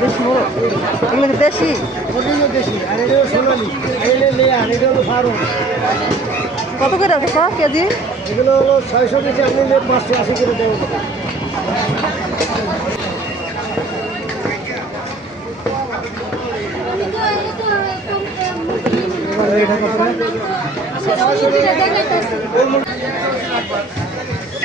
দেশি বড় এগুলো দেশি? ওটিও দেশি আর এটা সোনালি। এলে লেয়া আর এটা হলো ফারুন। কত করে আছে স্যার কেজি? এগুলো হলো ছয়শো কেজি আপনি পাঁচশো আশি করে দেবো।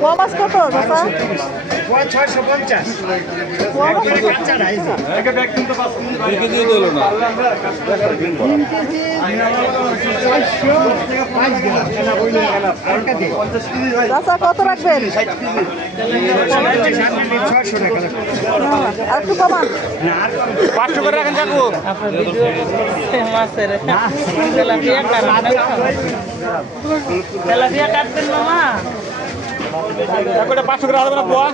পোয়া মাছ কত ছয়শো পঞ্চাশ পোয়া কত? রাখবেন? আর একটু কমান। পাঁচশো করে রাখেন কাকু তেলাপিয়া কাটবেন মামা পাঁচশো করে হবে না পোয়া?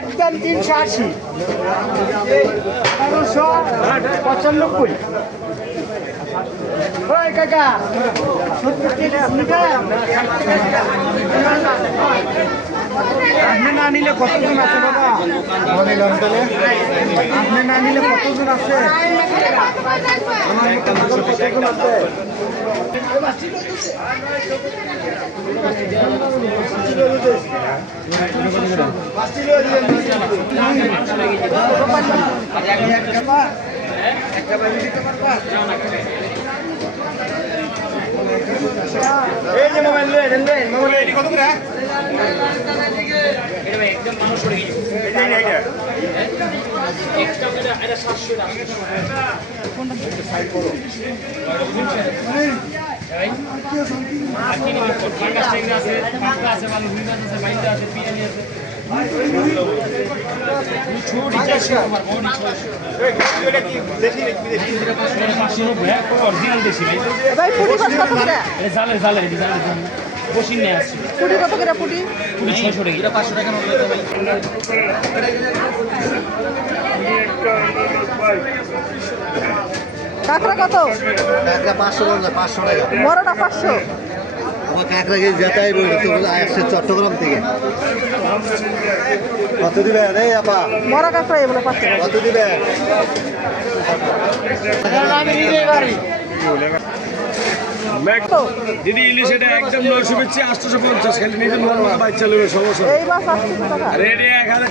একদম তিনশো আশি। তেরোশো পঁচানব্বই। ওই কাকা সত্তর আপনি না নিলে কতজন আছে বাবা বলিলাম তাহলে আপনি না নিলে কতজন আছে এই যে মোবাইল লয়ে দেন মোবাইল কত করে ভাই মাছ কত করে জালে জালের জালে। বসিন নিয়ে আসছি। পুটি কত করে পুটি? কুড়ি ছয়শো টাকা এটা পাঁচশো টাকা কাঁকড়া কত? কাঁকড়া পাঁচশো টাকা পাঁচশো টাকা। বড়টা পাঁচশো। আমার কাঁকড়া যেতাই বলি তো আসছে চট্টগ্রাম থেকে। কত দিবে রে আপা? বড় কাঁকড়া এগুলো পাঁচশো। কত দিবে? তো দিদি ইলিশ এটা একদম নয়শো বেচছি আটশোশো পঞ্চাশ। খালি নিজের মন বাইক চালাবে সমস্যা। রেডি এক হাজার